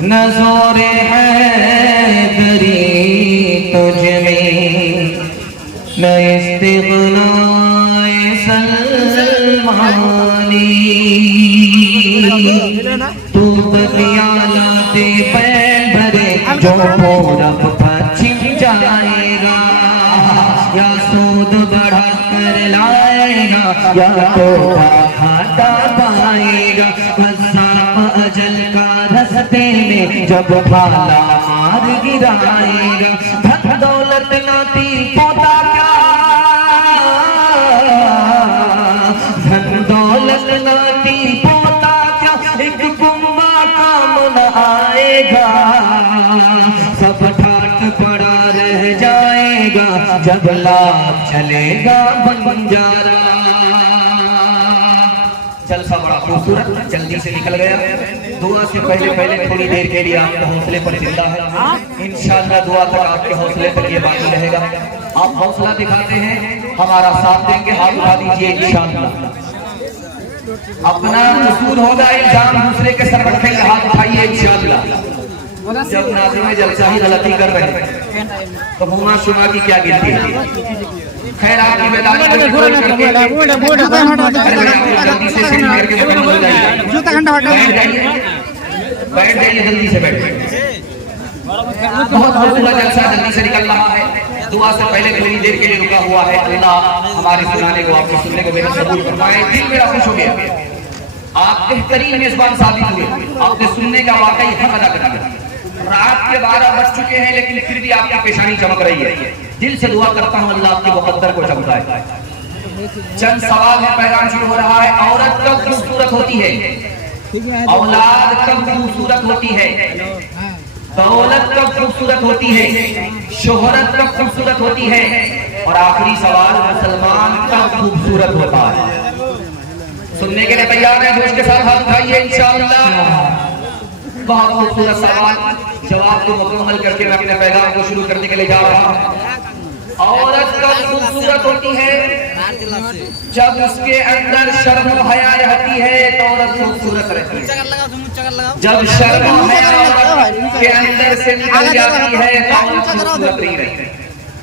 نظور حیدری تجھ میں نہ استغناء سلمانی تو بدیالات پیر بھرے جو پورب پچھم جائے گا یا سود بڑھا کر لائے گا یا توبہ گھاٹا پائے گا عذاب اجل کا رستے میں جب بھالا مار گرائے گا دھن دولت نہ تیر پوتا کیا دھن دولت نہ تیر پوتا کیا ایک کنبہ کام نہ آئے گا سب ٹھاٹ پڑا رہ جائے گا جب لاکھ چلے گا بنجارا جلسہ بڑا خوبصورت جلدی سے نکل گیا دعا سے پہلے تھوڑی دیر کے لیے آپ کو حوصلے پر زندہ ہے انشاءاللہ دعا تک آپ کے حوصلے پر یہ باقی رہے گا آپ حوصلہ دکھاتے ہیں ہمارا ساتھ دیں گے ہاتھ اٹھا دیجیے انشاءاللہ اپنا قصور ہوگا الزام دوسرے کے سر رکھیں گے ہاتھ اٹھائیے انشاءاللہ جب ناظرین جلسہ ہی غلطی کر رہے ہیں تو گناہ شمع کی کیا گنتی ہے خیر آپ کی بیداری کو کھول کر کے جلدی سے سیٹ کر کے بیٹھ جائیے جلدی سے بیٹھ بہت خوبصورت جلسہ جلدی سے نکل رہا ہے دعا سے پہلے تھوڑی دیر کے لیے رکا ہوا ہے اللہ ہمارے سنانے کو آپ کے سننے کو میرے قبول فرمائے دل میرا خوش ہو گیا آپ بہترین میزبان ثابت ہوئے آپ نے سننے کا واقعی حق ادا کر دیا رات کے 12 بج چکے ہیں لیکن پھر بھی آپ کی پیشانی چمک رہی ہے دل سے دعا کرتا ہوں اللہ آپ کے مقدر کو چمکائے چند سوال ہے پیغام شروع ہو رہا ہے عورت کب خوبصورت ہوتی ہے اولاد کب خوبصورت ہوتی ہے دولت کب خوبصورت ہوتی ہے شہرت کب خوبصورت ہوتی ہے اور آخری سوال مسلمان کب خوبصورت ہوتا ہے سننے کے لیے تیار ہیں جوش کے ساتھ ہاتھ اٹھائیے انشاءاللہ بہت خوبصورت سوال جواب کو مکمل کر کے میں اپنے پیغام کو شروع کرنے کے لیے جا رہا ہوں عورت کب خوبصورت ہوتی ہے جب اس کے اندر شرم و حیا رہتی ہے تو عورت خوبصورت رہتی ہے جب شرم و حیا کے اندر سے نکل جاتی ہے تو عورت خوبصورت نہیں رہتی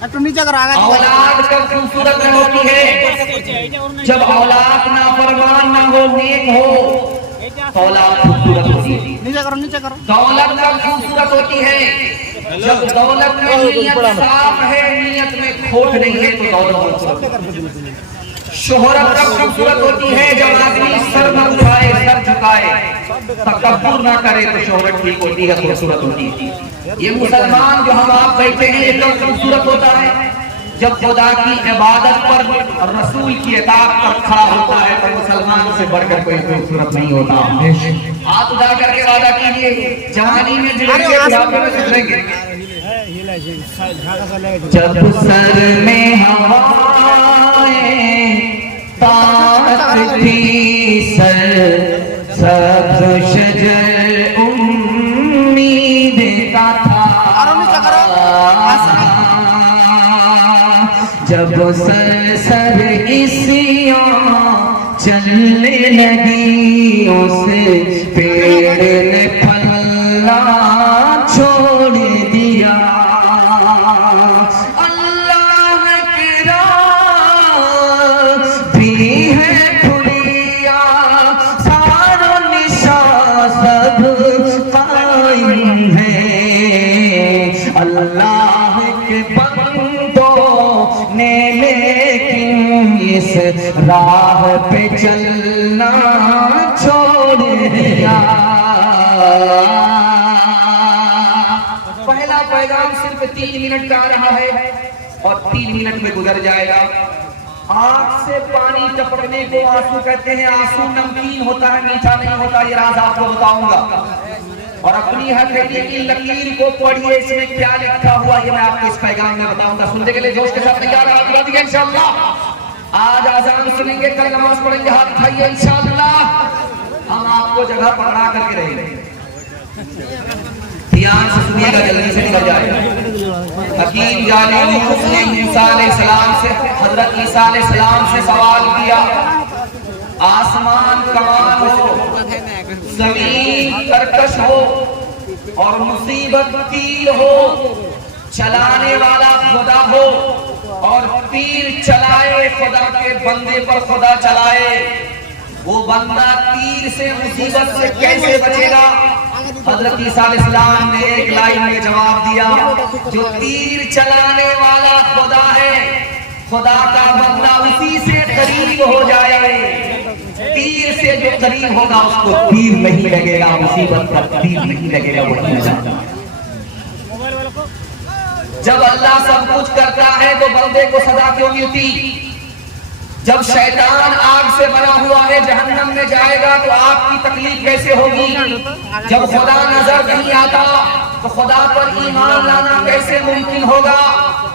اولاد کب خوبصورت ہوتی ہے جب اولاد نافرمان نہ ہو نیک ہو اولاد خوبصورت ہوتی ہے دولت کب خوبصورت ہوتی ہے جب دولت میں نیت صاف ہے نیت میں کھوٹ نہیں ہے تو دولت خوبصورت شہرت کب خوبصورت ہوتی ہے جب آدمی سر نہ اٹھائے سر جھکائے تکبر نہ کرے تو شہرت ٹھیک ہوتی ہے خوبصورت ہوتی ہے یہ مسلمان جو ہم آپ بیٹھے ہیں یہ کب خوبصورت ہوتا ہے جب خدا کی عبادت پر اور رسول کی اطاعت پر کھڑا ہوتا ہے تو مسلمان سے بڑھ کر کوئی خوبصورت نہیں ہوتا ہاتھ اٹھا کر کے وعدہ کیجئے جوانی میں جلیں گے بڑھاپے میں سدھریں گے جب سر میں ہوائیں طاقت تھی سر سبز شجر امید کا تھا جب سر اسیاں چلنے لگی اسے پیڑ نے پھلا چھوڑ دیا اللہ کی راہ بھی ہے کھلیا سارا نشاں سب قائم ہے اللہ کے لیکن اس راہ پہ چلنا چھوڑ دیا پہلا پیغام صرف 3 منٹ کا آ رہا ہے اور 3 منٹ میں گزر جائے گا آنکھ سے پانی ٹپکنے کو آنسو کہتے ہیں آنسو نمکین ہوتا ہے میٹھا نہیں ہوتا یہ راز آپ کو بتاؤں گا اور اپنی ہتھیلی کی لکیر کو پڑھیے اس میں کیا لکھا ہوا یہ میں آپ کو اس پیغام میں بتاؤں گا سننے کے لیے جوش کے ساتھ تیار ہیں انشاءاللہ آج آزان سنیں گے کل نماز پڑھیں گے ہاتھ اٹھائیے انشاءاللہ ہم آپ کو جگہ پکڑا کر کے رہیں گے دھیان سے سنیے گا جلدی سے نکل جائے حکیم جانے یوسف نے عیسیٰ علیہ السلام سے حضرت عیسیٰ علیہ السلام سے سوال کیا آسمان کمان ہو زمین کرکش ہو اور مصیبت تیر ہو، چلانے والا خدا ہو، اور تیر چلائے خدا کے بندے پر خدا چلائے، وہ بندہ تیر سے مصیبت سے کیسے بچے گا؟ حضرت عیسیٰ علیہ السلام نے ایک لائن میں جواب دیا، جو تیر چلانے والا خدا ہے، خدا کا بندہ اسی سے قریب ہو جائے، تیر سے جو قریب ہوگا اس کو تیر نہیں لگے گا، مصیبت پر تیر نہیں لگے گا، وہ نہیں جاتا۔ جب اللہ سب کچھ کرتا ہے تو بندے کو سزا کیوں ملتی؟ جب شیطان آگ سے بنا ہوا ہے جہنم میں جائے گا تو آگ کی تکلیف کیسے ہوگی؟ جب خدا نظر نہیں آتا تو خدا پر ایمان لانا کیسے ممکن ہوگا؟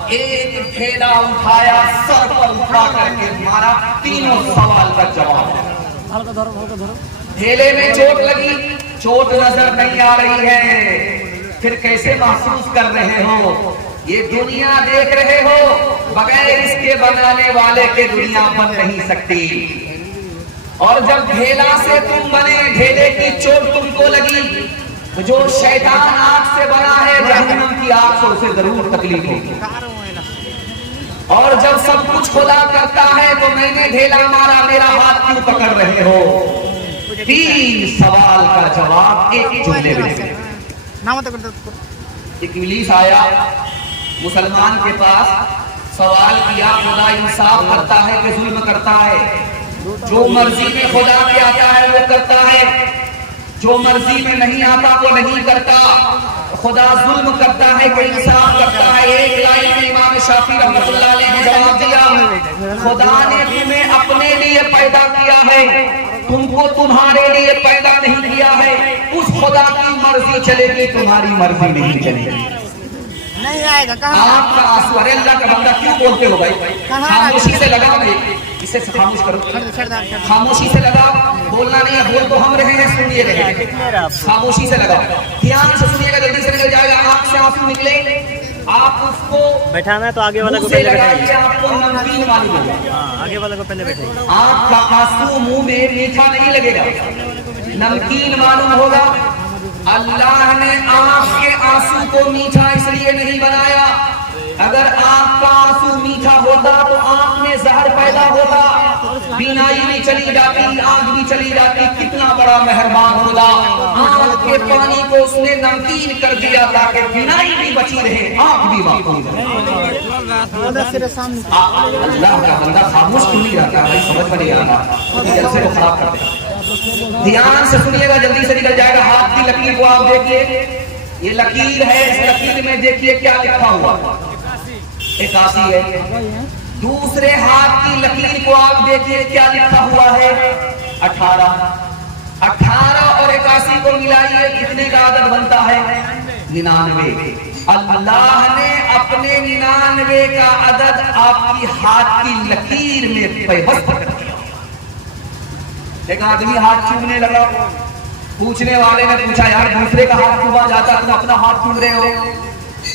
ایک ڈھیلا اٹھایا، سر پر اٹھا کر کے مارا، تینوں سوال کا جواب۔ ڈھیلے میں چوٹ لگی، چوٹ نظر نہیں آ رہی ہے، پھر کیسے محسوس کر رہے ہو؟ یہ دنیا دیکھ رہے ہو، بغیر اس کے بنانے والے کے دنیا بن نہیں سکتی۔ اور جب ڈھیلا سے تم بنے، ڈھیلے کی چوٹ تم کو لگی، تو جو شیطان آگ سے بنا ہے جہنم کی آگ سے اسے ضرور تکلیف ہوگی۔ اور جب سب کچھ خدا کرتا ہے تو میں نے ڈھیلا مارا، میرا ہاتھ کیوں پکڑ رہے ہو؟ تین سوال کا جواب ایک جملے میں۔ ایک ابلیس آیا مسلمان کے پاس، سوال کیا خدا انصاف کرتا ہے کہ ظلم کرتا ہے؟ جو مرضی میں خدا کے آتا ہے وہ کرتا ہے، جو مرضی میں نہیں آتا وہ نہیں کرتا۔ خدا ظلم کرتا ہے کہ انصاف کرتا ہے؟ ایک لائن میں امام شافعی رحمۃ اللہ علیہ نے جواب دیا، خدا نے تمہیں اپنے لیے پیدا کیا ہے، تم کو تمہارے لیے پیدا نہیں کیا ہے۔ اس خدا کی مرضی چلے گی، تمہاری مرضی نہیں چلے گی۔ نہیں آئے گا کہاں؟ آپ کا آنسو، ارے اللہ کا بندہ کیوں بولتے ہو بھائی؟ خاموشی سے لگا، اسے خاموش کرو، خاموشی سے لگا، بولنا نہیں ہے، بول تو ہم رہے ہیں، سنیے رہے، خاموشی سے لگا، دھیان سے سنیے گا، جلدی سے نکل جائے گا، آنکھ سے آنسو نکلے، آپ اس کو بیٹھانا ہے تو آگے والا کو پہلے لگائیے، آپ کو نمکین معلوم ہوگا، آگے والا کو پہلے بیٹھے۔ آپ کا آنسو منہ میں میٹھا نہیں لگے گا، نمکین معلوم ہوگا۔ اللہ نے آنکھ کے آنسو کو میٹھا اس لیے نہیں بنایا، اگر آنکھ کا آنسو میٹھا ہوتا تو آنکھ میں زہر پیدا ہوتا، بینائی بھی چلی جاتی، آنکھ بھی چلی جاتی۔ کتنا بڑا مہربان خدا، آنکھ کے پانی کو اس نے نمکین کر دیا تاکہ بینائی بھی بچی رہے، آنکھ بھی محفوظ رہے۔ اللہ کا بندہ خاموش کیوں نہیں رہتا ہے؟ سمجھ میں نہیں آتا، جلسے کو خراب کر دے۔ دھیان سے سنیے گا، جلدی سے نکل جائے گا۔ ہاتھ کی لکیر کو آپ دیکھیے، یہ لکیر ہے، اس لکیر میں دیکھیے کیا لکھا ہوا، 81 ہے۔ دوسرے ہاتھ کی لکیر کو آپ دیکھیے کیا لکھا ہوا ہے، 18۔ 18 اور 81 کو ملائیے، کتنے کا عدد بنتا ہے؟ 99۔ اللہ نے اپنے 99 کا عدد آپ کی ہاتھ کی لکیر میں پیوست کر دیا۔ ایک آدمی ہاتھ چومنے لگا، پوچھنے والے نے پوچھا یار دوسرے کا ہاتھ چوما جاتا تم اپنا ہاتھ چوم رہے ہو؟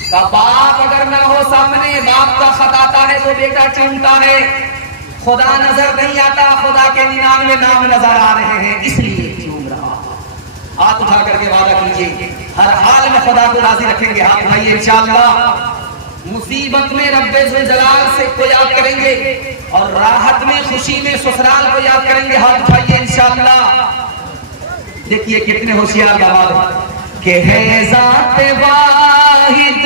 کہ باپ اگر نہ ہو سامنے، باپ کا خط آتا ہے تو بیٹا چومتا ہے، خدا نظر نہیں آتا، خدا کے 99 نام نظر آ رہے ہیں اس لیے چوم رہا۔ ہاتھ اٹھا کر کے وعدہ کیجئے ہر حال میں خدا کو راضی رکھیں گے، ہاتھ اٹھائیے انشاءاللہ۔ مصیبت میں رب ذوالجلال سے کو یاد کریں گے، اور راحت میں خوشی میں سسرال کو یاد کریں گے، ہاتھ اٹھائیے انشاءاللہ۔ دیکھیے کتنے ہوشیار بات کہ ہے ذات واحد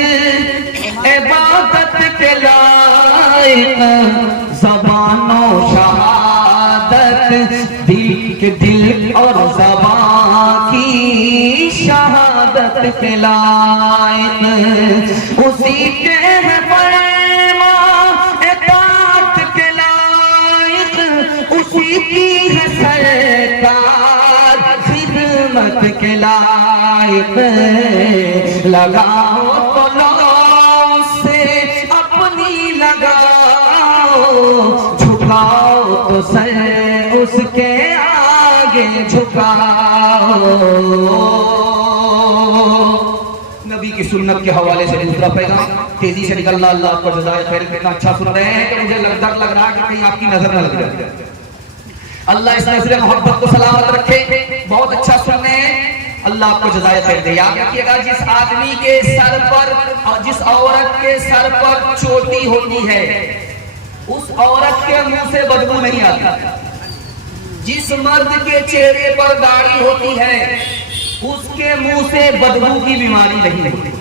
عبادت کے لائق، زبان و شہادت دل کے دل اور زبان کی شہادت کے لائق، اسی کے فرما اطاعت کے لائق، اسی کی ہے سرکار خدمت کے لائق، لگاؤ تو لو سے اپنی لگاؤ، جھکاؤ تو سر اس کے آگے جھکاؤ۔ نبی کی سنت کے حوالے سے دوسرا پیغام تیزی سے نکلنا، اللہ آپ کو جزائے خیر۔ کتنا اچھا سن رہے ہیں کہ مجھے ڈر لگ رہا ہے کہ کہیں آپ کی نظر نہ لگ جائے۔ اللہ اس نظر محبت کو سلامت رکھے، بہت اچھا سن رہے ہیں۔ اللہ اللہ آپ کو جزائے خیر دے. یاد رکھیے گا جس آدمی کے سر پر اور جس عورت کے سر پر چوٹی ہوتی ہے اس عورت کے منہ سے بدبو نہیں آتی. جس مرد کے چہرے پر داڑھی ہوتی ہے اس کے منہ سے بدبو کی بیماری نہیں ہوتی.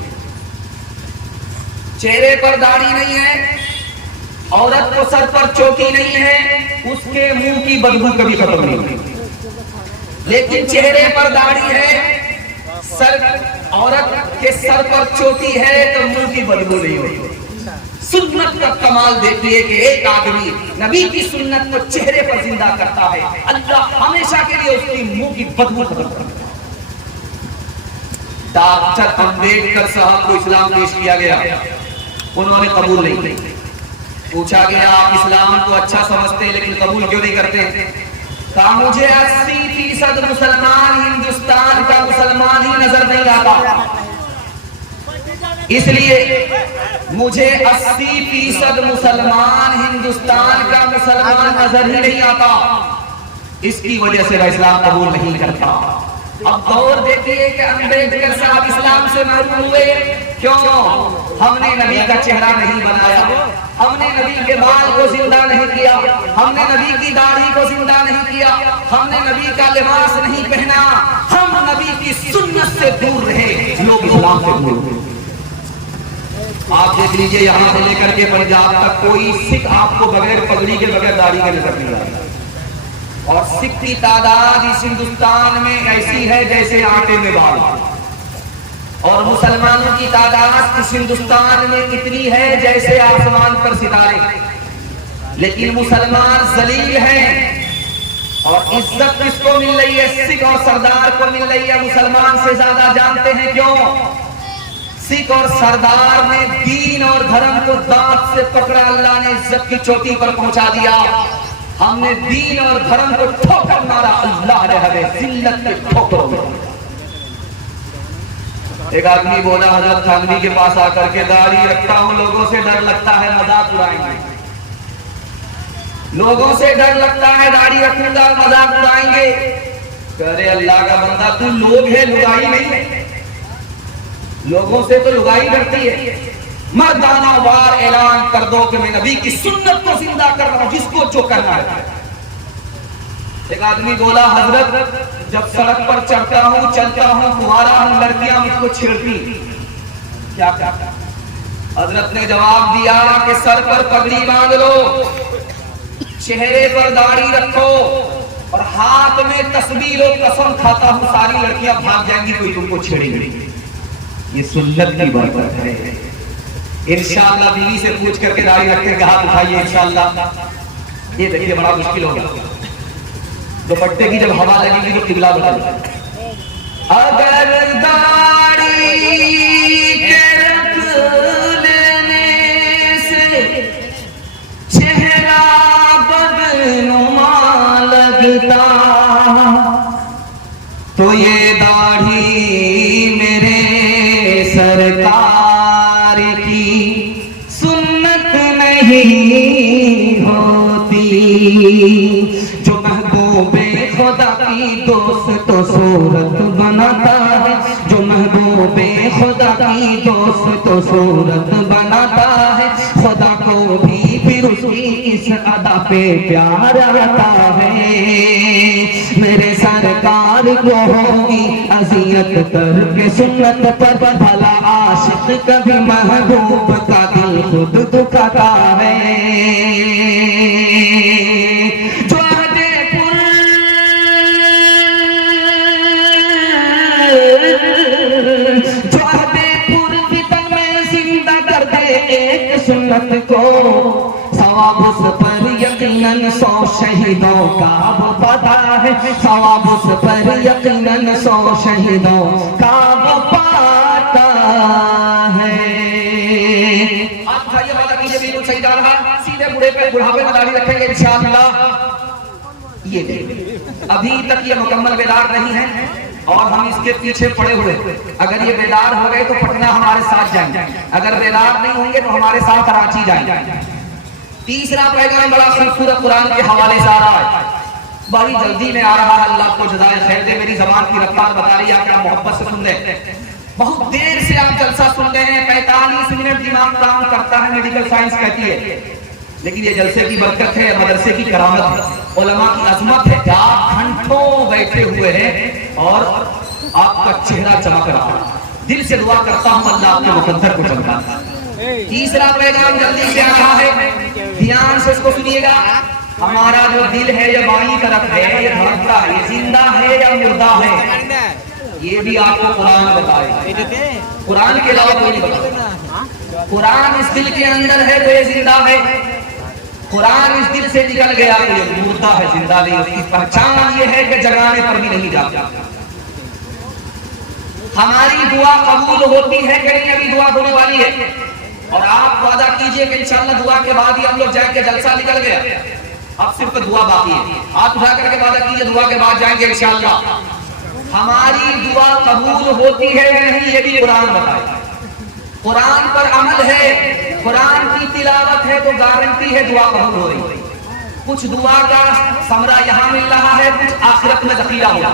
چہرے پر داڑھی نہیں ہے, عورت کو سر پر چوٹی نہیں ہے, اس کے منہ کی بدبو کبھی ختم نہیں ہوتی. لیکن چہرے پر داڑھی ہے, عورت کے سر پر چوٹی ہے تو منہ کی بدبو نہیں ہوتی. سنت کا کمال دیکھیے کہ ایک آدمی نبی کی سنت کو چہرے پر زندہ کرتا ہے, اللہ ہمیشہ کے لیے اس کی منہ کی بدبو ختم کرتا ہے. ڈاکٹر امبیڈکر صاحب کو اسلام پیش کیا گیا, انہوں نے قبول نہیں کی. پوچھا گیا آپ اسلام کو اچھا سمجھتے ہیں لیکن قبول کیوں نہیں کرتے؟ کہا مجھے 80% مسلمان ہندوستان کا مسلمان ہی نظر نہیں آتا, اس لیے مجھے 80% مسلمان ہندوستان کا مسلمان نظر ہی نہیں آتا, اس کی وجہ سے میں اسلام قبول نہیں کرتا. اب غور دیکھیے کہ امبیڈکر صاحب اسلام سے محروم ہوئے کیوں؟ ہم نے نبی کا چہرہ نہیں بنایا, ہم نے نبی کے بال کو زندہ نہیں کیا, ہم نے نبی کی داڑھی کو زندہ نہیں کیا, ہم نے نبی کا لباس نہیں پہنا, ہم نبی کی سنت سے دور رہے, لوگ اسلام سے دور رہے. آپ دیکھ لیجئے یہاں سے لے کر کے پنجاب تک کوئی سکھ آپ کو بغیر پگڑی کے بغیر داڑھی کے نظر نہیں آتا, اور سکھ کی تعداد اس ہندوستان میں ایسی ہے جیسے آٹے میں بال, اور مسلمانوں کی تعداد اس ہندوستان میں اتنی ہے جیسے آسمان پر ستارے. لیکن مسلمان ذلیل ہیں, اور عزت کس کو مل رہی ہے؟ سکھ اور سردار کو مل رہی ہے. مسلمان سے زیادہ جانتے ہیں کیوں؟ سکھ اور سردار نے دین اور دھرم کو دانت سے پکڑا, اللہ نے عزت کی چوٹی پر پہنچا دیا. ہم نے دین اور دھرم کو ٹھوکر مارا, اللہ نے ہمیں ذلت کے ٹھوکر مارا. ایک آدمی بولا حضرت تھانوی کے پاس آ کر کے داڑھی رکھتا ہوں, لوگوں سے ڈر لگتا ہے مذاق اڑائیں گے, لوگوں سے ڈر لگتا ہے داڑھی رکھنے کا مذاق اڑائیں گے. کہے اللہ کا بندہ تو لوگ ہے, لگائی نہیں ہے. لوگوں سے تو لگائی ڈرتی ہے. مردانہ وار اعلان کر دو کہ میں نبی کی سنت کو زندہ کر رہا ہوں, جس کو جو کرنا ہے. ایک آدمی بولا حضرت جب سڑک پر چڑھتا ہوں, چلتا ہوں, کمہارا ہوں, لڑکیاں مجھ کو چھیڑتی, کیا کرتا؟ حضرت نے جواب دیا کہ سر پر پگڑی باندھ لو, چہرے پر داڑھی رکھو, اور ہاتھ میں تسبیح و قسم کھاتا ہوں ساری لڑکیاں بھاگ جائیں گی, کوئی تم کو چھیڑے گی. یہ سنت کی برکت ہے. انشاءاللہ بیوی سے پوچھ کر کے داڑھی رکھتے ہیں کہ ہاتھ اٹھائیے انشاءاللہ. یہ دیکھیے بڑا مشکل ہوگا, دوپٹے کی جب ہوا لگے گی تو قبلہ بدل جائے. اگر داڑھی کے رکھ لینے سے چہرہ بدنما لگتا تو یہ داڑھی میرے سرکار کی سنت نہیں ہوتی. جو محبوب خدا کی دوست و صورت بناتا ہے, جو محبوب خدا کی دوست و صورت بناتا ہے, خدا کو بھی پھر اس کی اس ادا پہ پیار آتا ہے. میرے سرکار کو ہوگی اذیت کر کے سنت پر, بھلا عاشق کبھی محبوب کا دل خود دکھاتا ہے. سنت کو ثواب اس پر یقیناً 100 شہیدوں کا وہ پاتا ہے, ثواب اس پر یقیناً 100 شہیدوں کا وہ پاتا ہے. آپ بھائی والا کیجئے بالکل صحیح جا رہا, سیدھے بڑھاپے میں داڑھی رکھیں گے انشاءاللہ. یہ دیکھیں ابھی تک یہ مکمل بیدار نہیں ہے اور ہم اس کے پیچھے پڑے ہوئے. اگر یہ بیدار ہو گئے تو پٹنہ ہمارے ساتھ جائیں گے, اگر بیدار نہیں ہوں گے تو ہمارے ساتھ کراچی جائیں گے. تیسرا پیغام بڑا خوبصورت قرآن کے حوالے سے آ رہا ہے. بڑی جلدی میں آ رہا ہے، اللہ کو جزائے خیر دے، میری زبان کی رفتار بتا رہی ہے کہ آپ محبت سے سن لیں۔ بہت دیر سے آپ جلسہ سن رہے ہیں، 45 منٹ دماغ کام کرتا ہے، میڈیکل سائنس کہتی ہے، لیکن یہ جلسے کی برکت ہے، مدرسے کی کرامت ہے، علماء کی عظمت ہے کہ آپ گھنٹوں بیٹھے ہوئے ہیں اور آپ کا چہرہ چمک رہا ہے۔ دل سے دعا کرتا ہوں اللہ آپ کے مقدر کو چمکاتا ہے۔ تیسرا پیغام جلدی سے آ رہا ہے، دھیان سے اس کو سنیے گا۔ ہمارا جو دل ہے یہ بائیں طرف ہے، یہ دھڑکتا ہے، یہ زندہ ہے یا مردہ ہے، یہ بھی آپ کو قرآن بتائے، قرآن کے علاوہ کوئی نہیں بتائے۔ قرآن اس دل کے اندر ہے تو یہ زندہ ہے، قرآن اس دل سے نکل گیا تو یہ مردہ ہے، زندہ نہیں۔ اس کی پہچان یہ ہے کہ جگانے پر بھی نہیں جاتا۔ ہماری دعا قبول ہوتی ہے کہ نہیں، ابھی دعا ہونے والی ہے، اور آپ وعدہ کیجئے کہ انشاءاللہ دعا کے بعد ہی ہم لوگ جائیں گے، جلسہ نکل گیا، اب صرف دعا باقی ہے۔ آپ اٹھا کر کے وعدہ کیجئے دعا کے بعد جائیں گے انشاءاللہ۔ ہماری دعا قبول ہوتی ہے یا نہیں یہ بھی قرآن بتائے۔ قرآن پر عمل ہے، قرآن کی تلاوت ہے تو گارنٹی ہے دعا قبول ہو رہی ہے۔ کچھ دعا کا ثمرہ یہاں مل رہا ہے، کچھ آخرت میں ذخیرہ ہوگا۔